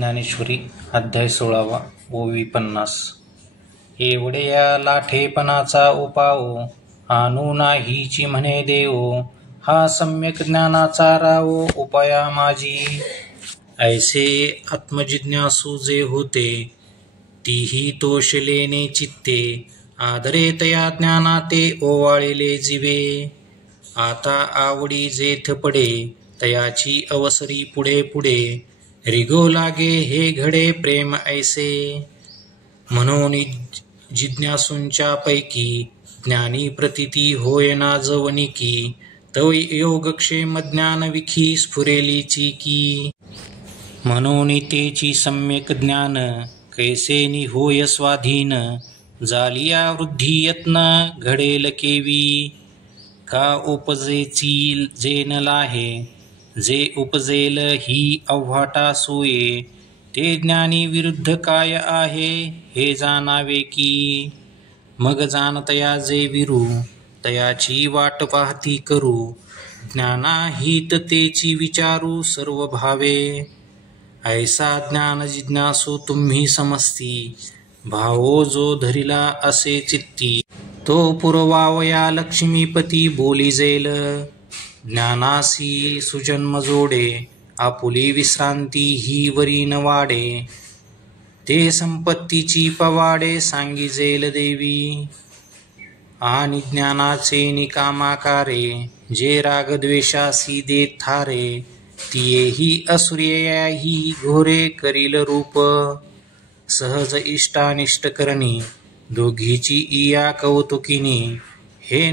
ज्ञानेश्वरी अध्याय 16 ओवी 50. एवढ्या लाठेपणाचा उपाव आणू नाहीची म्हणे देव, हा सम्यक ज्ञानाचा राव उपाया माझी. ऐसे आत्मजिज्ञासू जे होते, तीही तोषलेने चित्ते, आदरे तया ज्ञानाते ओवाळिले जीवे. आता आवडी जेथ पडे, तयाची अवसरी पुढे पुढे, रिगो लागे हे घडे प्रेम ऐसे. म्हणून जिज्ञासूंच्या पैकी ज्ञानी प्रतीती होय ना जवनिकी, तव योगक्षेम ज्ञान विखी स्फुरेलीची की. म्हणून तेची सम्यक ज्ञान कैसेनी होय स्वाधीन, जालिया वृद्धी यत्न घडेल केवी. का उपजेची जे न लाहे, जे उपजेल ही अव्हाटा सोये, ते ज्ञानी विरुद्ध काय आहे हे जाणावे की. मग जाणतया जे विरू, तयाची वाट पाहती करू, ज्ञानाहित तेची विचारू सर्व भावे. ऐसा ज्ञान जिज्ञासू तुम्ही समजती, भावो जो धरिला असे चित्ती, तो पुरवावया लक्ष्मीपती बोली जेल. ज्ञानासी सुजन्म जोडे, आपुली विश्रांती ही वरी न वाडे, ते संपत्तीची पवाडे सांगी जेल देवी. आणि ज्ञानाचे निकामाकारे, जे रागद्वेषासी देत थारे, तियेही असुर्याही घोरे करील रूप. सहज इष्टानिष्ट करणी, दोघीची इया कौतुकिनी, हे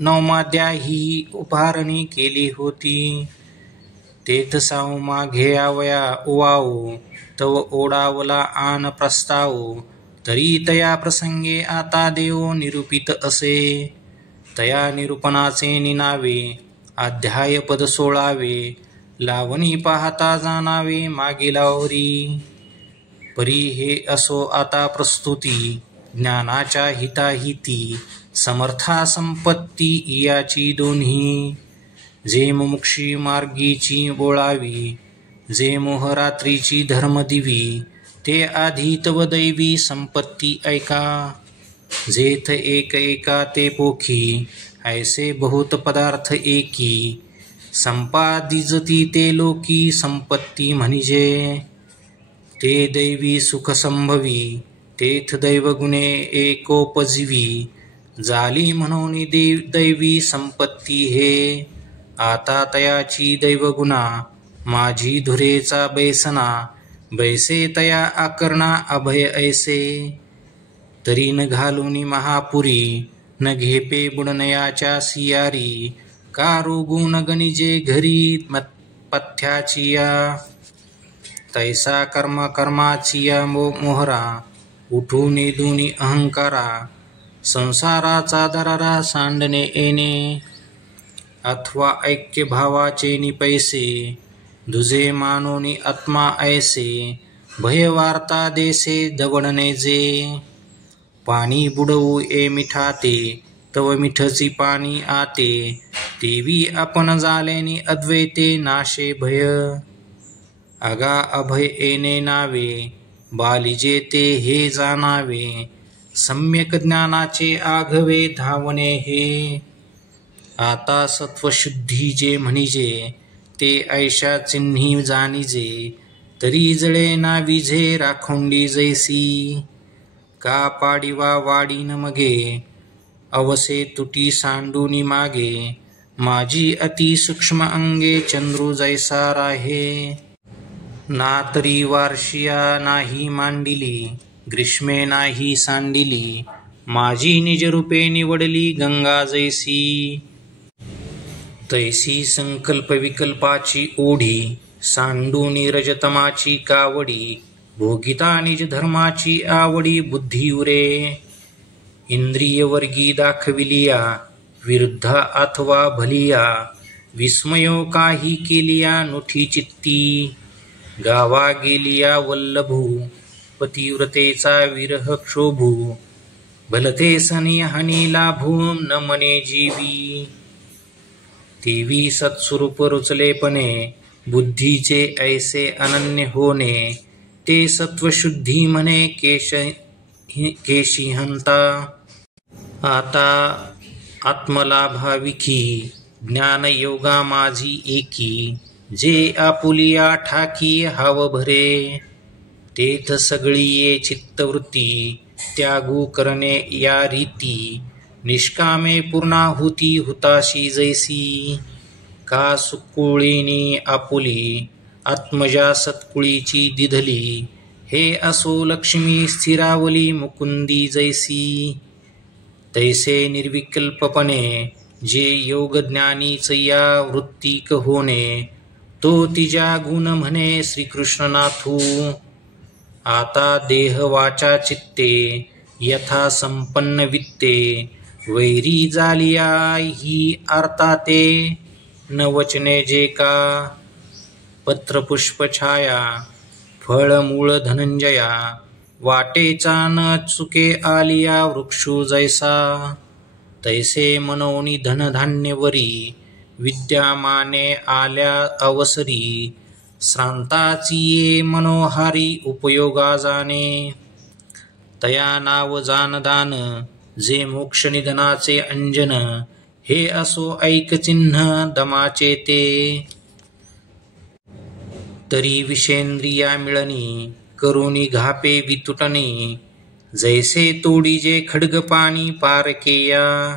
नवमाद्याही उभारणी केली होती. तेथ साऊमा घेयावया उवाऊ, तव ओढावला आन प्रस्ताव, तरी तया प्रसंगे आता देव निरूपित असे. तया निरूपणाचे निनावे अध्याय पद 16. लावणी पाहता जाणावे मागीलावरी. परी हे असो आता प्रस्तुती, ज्ञानाच्या हिताहिती, समर्था संपत्ती इयाची दोन्ही. जे मुमुक्षी मार्गीची बोळावी, जे मोहरात्रीची धर्म दिवी, ते आधी तव दैवी संपत्ती ऐका. जेथ एक एका ते पोखी, ऐसे बहुत पदार्थ एकी, संपादिजती ते लोकी संपत्ती म्हणजे. ते दैवी सुख संभवी, तेथ दैवगुणे एकोपजीवी, झाली म्हणून दैवी संपत्ती हे. आता तयाची दैवगुणा, माझी धुरेचा बैसना, बैसे तया आकर्णा अभय ऐसे. तरी न घालूनी महापुरी, न घेपे बुडनयाच्या सियारी, का रोगून गणिजे घरी पथ्याचिया. तैसा कर्माचिया मोहरा, उठून दुनी अहंकारा, संसाराचा दरारा सांडणे येणे. अथवा ऐक्य भावाचे नि पैसे, दुजे मानोनी आत्मा ऐसे, भय वार्ता देसे दवडणे जे. पाणी बुडवू ए मिठाते, तव मिठची पाणी आते, तेवी आपण जालेनी अद्वैते नाशे भय. अगा अभय येणे नावे, बालिजे ते हे जाणावे, सम्यक ज्ञानाचे आघवे धावणे हे. आता सत्वशुद्धी जे म्हणिजे, ते ऐशा चिन्ही जाणिजे, तरी जळे ना विझे राखोंडी जैसी. का पाडिवा वाढीन मगे, अवसे तुटी सांडूनी मागे, माझी अति सूक्ष्म अंगे चंद्रू जैसा राहे. ना तरी वार्षिया नाही मांडिली, ग्रीष्मे नाही सांडिली, माझी निजरूपे निवडली गंगा जैसी. तैसी संकल्प विकल्पाची ओढी, सांडूनी रजतमाची कावडी, भोगिता निज धर्माची आवडी बुद्धी उरे. इंद्रिय वर्गी दाखविलिया, विरुद्ध अथवा भलिया, विस्मयो काही केलिया नुठी चित्ती. गावा गेलिया वल्लभू, पतिव्रतेचा विरह क्षोभू, भलते सनी हानी लाभू न मने जीवी. तेवी सत्स्वरूप रुचलेपणे, बुद्धीचे ऐसे अनन्य होणे ते सत्वशुद्धी म्हणे केशिहंता. आता आत्मलाभाविखी ज्ञानयोगा माझी एकी, जे आपुलिया ठाकी हाव भरे. तेथ सगळी ये चित्तवृत्ती, त्यागू करणे या रीती. निष्कामे पूर्णाहुती हुताशी जैसी, का सुकुळीनी आपुली आत्मजा सत्कुळीची दिधली. हे असो लक्ष्मी स्थिरावली मुकुंदी जैसी. तैसे निर्विकल्पपणे जे योगज्ञानीच या वृत्तिक होणे, तो तिजा गुण म्हणे श्रीकृष्णनाथू. आता देह वाचा चित्ते यथा संपन्न वित्ते, वैरी जालिया ही आर्ताते. न वचने जे का पत्रपुष्प छाया, फळमूळ धनंजया. वाटेचा न चुके आलिया वृक्षू जैसा. तैसे मनोनी धनधान्यवरी, विद्यामाने आल्या अवसरी. श्रांताची ये मनोहारी उपयोगा जाणे. तया नाव जानदान जे मोक्ष निधनाचे अंजन. हे असो ऐक चिन्ह दमाचे ते. तरी विषेंद्रिया मिळणी करुणी घापे वितुटणी. जैसे तोडीजे खड्ग पाणी पारकेया.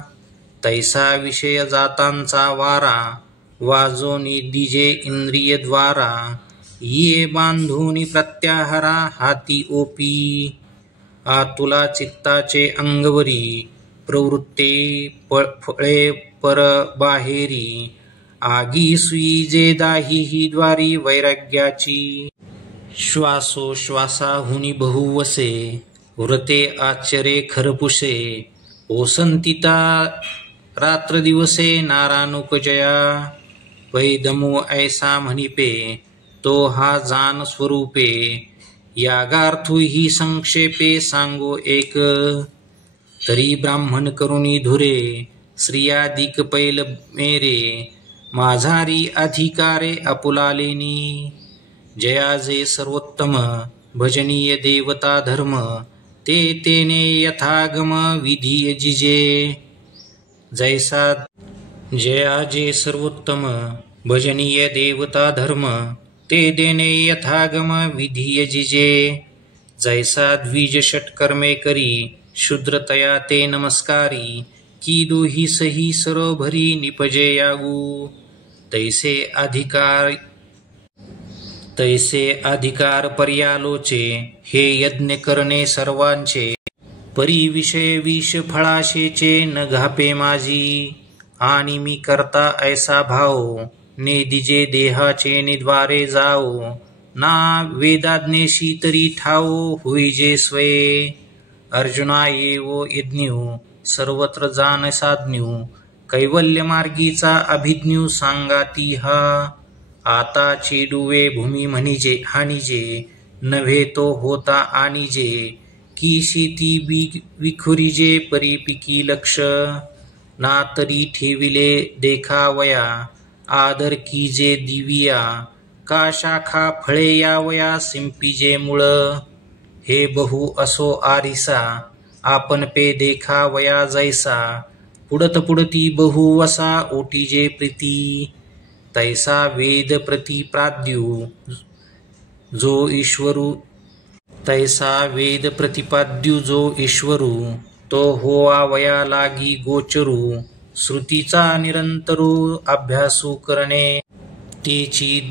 तैसा विषय जातांचा वारा, वाजोनी दिजे इंद्रिय द्वारा. ये बांधूनी प्रत्याहारा हाती ओपी. आतुला चित्ताचे अंगवरी, प्रवृत्ते फळे पर बाहेरी. आगी सुई जे दाही ही द्वारी वैराग्याची. श्वासोश्वासाहुनी बहुवसे, व्रते आचरे खरपुसे. ओसंतिता रात्र दिवसे नारानुपजया. पैदमो ऐसा म्हणिपे, तो हा जान स्वरूपे. यागार्थू ही संक्षेपे सांगो एक. तरी ब्राह्मण करुणी धुरे, स्त्रियादिक पैल मेरे. माझारी अधिकारे आपुलालेनी. जया जे सर्वोत्तम भजनीय देवता धर्म. ते तेने यथागम विधी जिजे. जैसा जया जे सर्वोत्तम भजनीय देवता धर्म. ते देणे यथागम विधी जिजे. जैसा द्विज षटकर्मे करी, शूद्रतया ते नमस्कारी. की दोही सही सरोभरी निपजे यागू. तैसे अधिकार पर्यालोचे, हे यज्ञ करणे सर्वांचे. परी विषय विष फळाशेचे न घापे माझी. आणि मी करता ऐसा भाव, ने दिजे देहाचे निद्वारे जाओ. ना वेदाज्ञेशी तरी ठावो होईजे स्वये. अर्जुना येवो यज्ञू सर्वत्र जाण साज्ञू. कैवल्य मार्गीचा अभिज्ञू सांगाती हा. आता चेडुवे भूमी म्हणिजे हानिजे, नव्हे तो होता आणिजे. की शेती विखुरिजे परीपिकी लक्ष. ना तरी ठेविले देखावया, आदर कीजे दिविया. का शाखा फळे यावया सिंपिजे मूळ. हे बहु असो आरिसा, आपण पे देखावया जैसा. पुडत पुडती बहु वसा ओटीजे प्रीती. तैसा वेद प्रतिपाद्यू जो ईश्वरू. तैसा वेद प्रतिपाद्यू जो ईश्वरू. तो होवावया लागी गोचरू. श्रुतीचा निरंतरू अभ्यासू करणे. तेची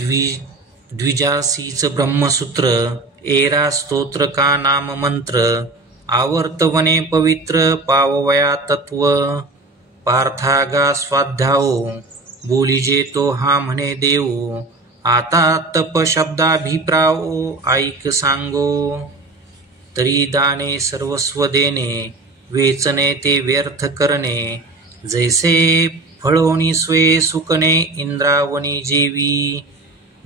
द्विजासीच ब्रह्मसूत्र. एरा स्तोत्र का नाम मंत्र. आवर्तवने पवित्र पाववया तत्व. पार्थागा स्वाध्याओ बोलिजे तो हा म्हणे देव. आता तप शब्दाभिप्राओ ऐक सांगो. तरी दाने सर्वस्व देणे, वेचणे ते व्यर्थ करणे. जैसे फळोनी स्वे सुकणे इंद्रावणी जेवी.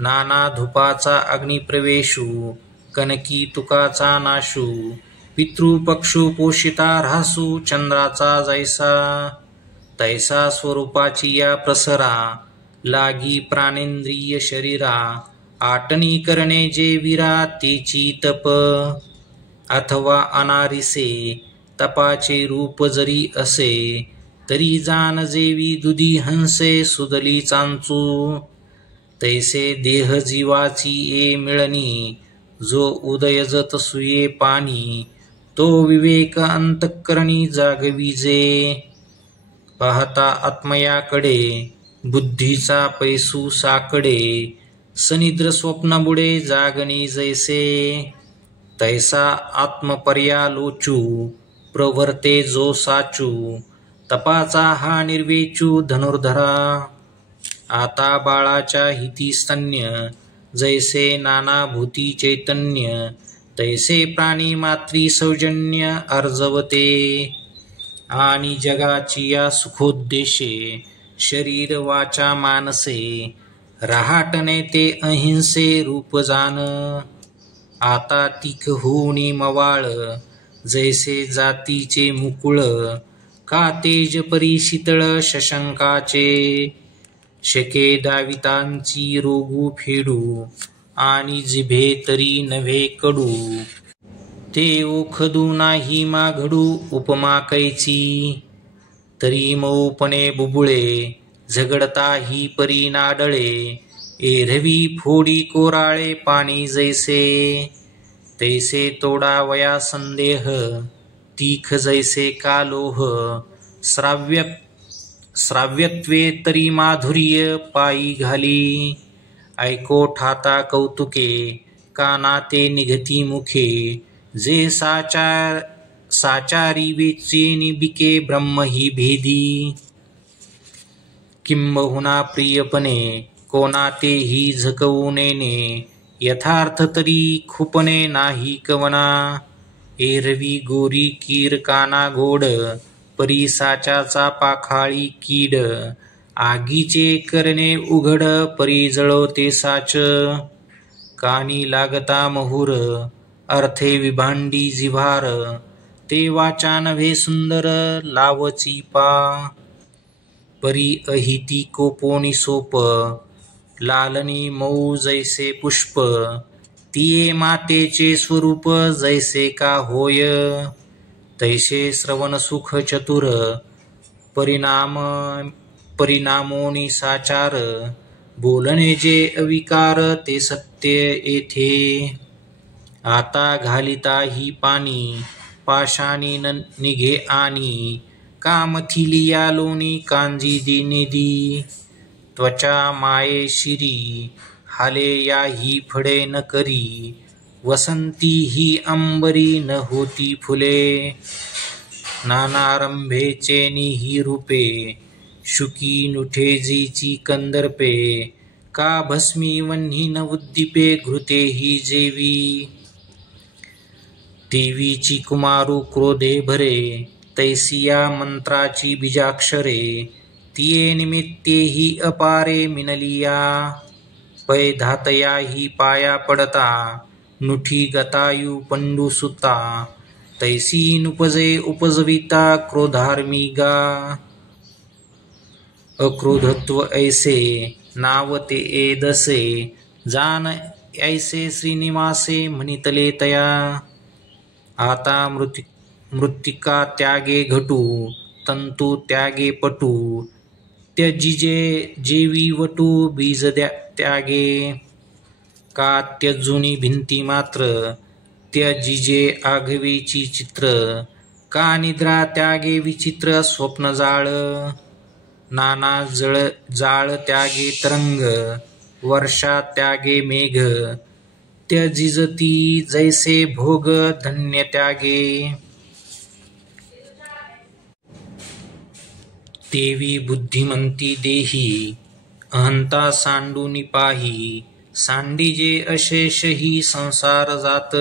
नाना धुपाचा अग्निप्रवेशू, कनकी तुकाचा नाशू. पितृपक्षू पोषिता रासू चंद्राचा जैसा. तैसा स्वरूपाची या प्रसरा, लागी प्राणेंद्रिय शरीरा आटणी करणे जे वीरा तेची तप अथवा अनारिसे तपाचे रूप जरी असे तरी जाण जेवी दुधी हंसे सुदली चांचू तैसे देह जीवाची ए मिळणी जो उदयजत सुये पाणी तो विवेक अंतःकरणी जागविजे पाहता आत्मयाकडे बुद्धीचा पैसू साकडे सनिद्र स्वप्न बुडे जागणी जैसे तैसा आत्मपर्यालोचू प्रवर्ते जो साचू तपाचा हा निर्वेचू धनुर्धरा आता बाळाच्या हिती स्तन्य जैसे नाना भूती चैतन्य तैसे प्राणी मात्री सौजन्य अर्जवते आणि जगाची या सुखोद्देशे शरीर वाचा मानसे रहाटणे ते अहिंसे रूप जाण आता तीख होऊनी मवाळ जैसे जातीचे मुकुळ का तेज परी शीतळ शशंकाचे शके दावितांची रोगू फेडू आणि जिभे तरी नव्हे कडू ते ओखदू नाही माघडू उपमा कैची तरी मऊपणे बुबुळे झगडता ही परी नाडळे एरवी फोडी कोराळे पाणी जैसे तैसे तोडा वया संदेह तीख जैसे कालोह श्राव्यत्वे तरी माधुर्य पायी घाली ऐको ठाता कौतुके कानाते निघती मुखे जे साचारी वेचेनी बिके ब्रह्म ही भेदी किंबहुना प्रियपणे कोणातेही झकवू नेणे यथार्थ तरी खुपणे नाही कवना एरवी गोरी कीर काना गोड परी साचाचा पाखाळी कीड आगीचे करणे उघड परी जळवते साच कानी लागता महुर अर्थे विभांडी जिव्हार ते वाचा नव्हे सुंदर लावची पा परी अहिती कोपोनी सोप लालनी मऊ जैसे पुष्प तिये मातेचे स्वरूप जैसे का होय तैसे श्रवण सुख चतुर परिणामोनी साचार बोलणे जे अविकार ते सत्य येथे आता घालिता ही पाणी पाशानी निघे आणि कामथिलिया लोणी कांजी दिनिदी त्वचा माये शिरी हाले या ही फडे न करी वसंती ही अंबरी न होती फुले नानारंभेचे ही रूपे शुकी नुठेजीची कंदर्पे का भस्मी वन्ही न उद्दीपे घृते ही जेवी देवीची कुमारू क्रोधे भरे तैसिया मंत्राची बीजाक्षरे तिये निमित्ते ही अपारे मिनलिया पै धातया ही पाया पडता नुठी गतायु पंडू सुता तैसी नुपजे उपजविता क्रोधार्मिगा अक्रोधत्व ऐसे नावते एदसे जान ऐसे श्रीनिवासे म्हणितले तया आता मृत्तिका त्यागे घटू तंतू त्यागे पटू त्यजिजे जेवी वटू बीज त्यागे का त्यजुनी भिंती मात्र त्यजिजे आघवीची चित्र का निद्रा त्यागे विचित्र स्वप्न जाळ नाना जाळ त्यागे तरंग वर्षा त्यागे मेघ त्यजिजती जैसे भोग धन्य त्यागे देवी बुद्धिमंती देही अहंता सांडूनी पाही सांडीजे अशेष ही संसार जात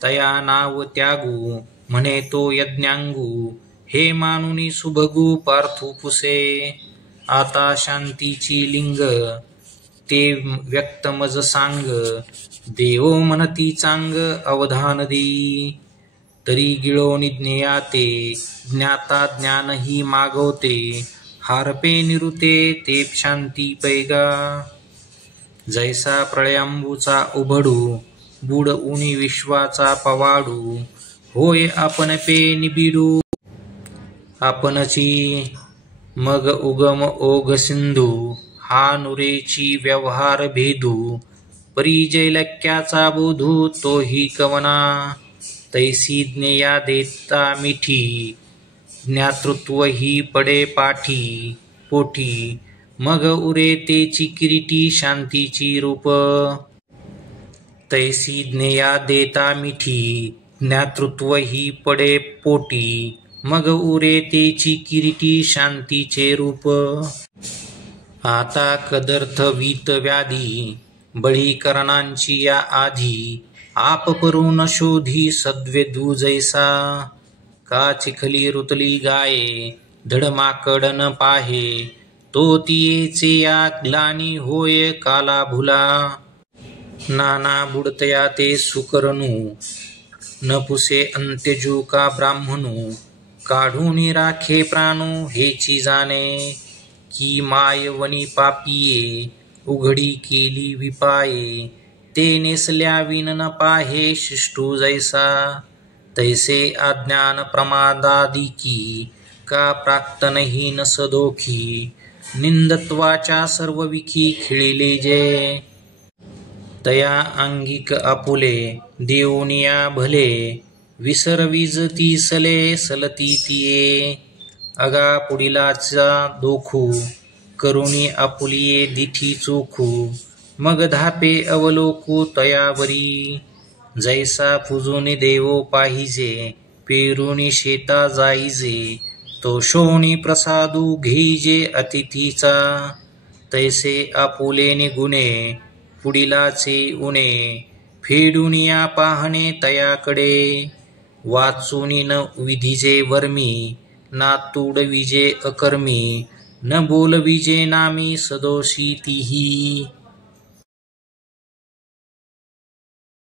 तया नाव त्यागू म्हणे तो यज्ञांगू हे मानुनी सुभगू पार्थू पुसे आता शांतीची लिंग ते व्यक्त मज सांग देवो म्हणती चांग अवधान देई तरी गिळो निज्ञेयाते ज्ञाता ज्ञानही मागवते हारपे निरुते ते शांती पैगा. जैसा प्रळयांबूचा उभडू बुड उनी विश्वाचा पवाडू. होय आपण पे निबिडू आपणची मग उगम ओघ सिंधू. हा नुरेची व्यवहार भेदू परी जैलक्याचा बोधू. तोही कवना तैसी ज्ञेया देता मिठी. ज्ञातृत्व ही पडे पाठी पोटी. मग उरे तेची किरीटी शांतीची रूप. तैसी ज्ञेया देता मिठी. ज्ञातृत्व ही पडे पोटी. मग उरे तेची किरीटी शांतीचे रूप. आता कदर्थ वीत व्याधी बळीकरणांची या आधी. आप परून शोधी सद्वेदू जैसा. का चिखली रुतली गाये धडमाकड न पाहे. तो तियेचे या ग्लानी होय काला भुला. नाना बुडतया ते सुकरणू न पुसे अंत्यजू का ब्राह्मणू. काढून राखे प्राणू हेची जाणे. की माय वनी पापिये उघडी केली विपाये. ते नेसल्या विन न पाहे शिष्टू जैसा. तैसे अज्ञान प्रमादादिकी का प्राक्तनही न सदोखी. निंदत्वाच्या सर्व विखी खिळिले जे. तया अंगिक आपुले देऊनिया भले. विसर विजती सले सलती तिये. अगा पुढीलाचा दोखू करुणी आपुलिये दिठी चोखू. मग धापे अवलोकू तयावरी. जैसा पूजुनी देवो पाहिजे पेरुनी शेता जाईजे. तो शोणी प्रसादू घेईजे अतिथीचा. तैसे आपुले निगुणे पुढीलाचे उणे. फेडूनिया पाहणे तयाकडे. वाचूनी न विधिजे वर्मी ना तुडविजे अकर्मी. न बोलविजे नामी सदोषी तीही.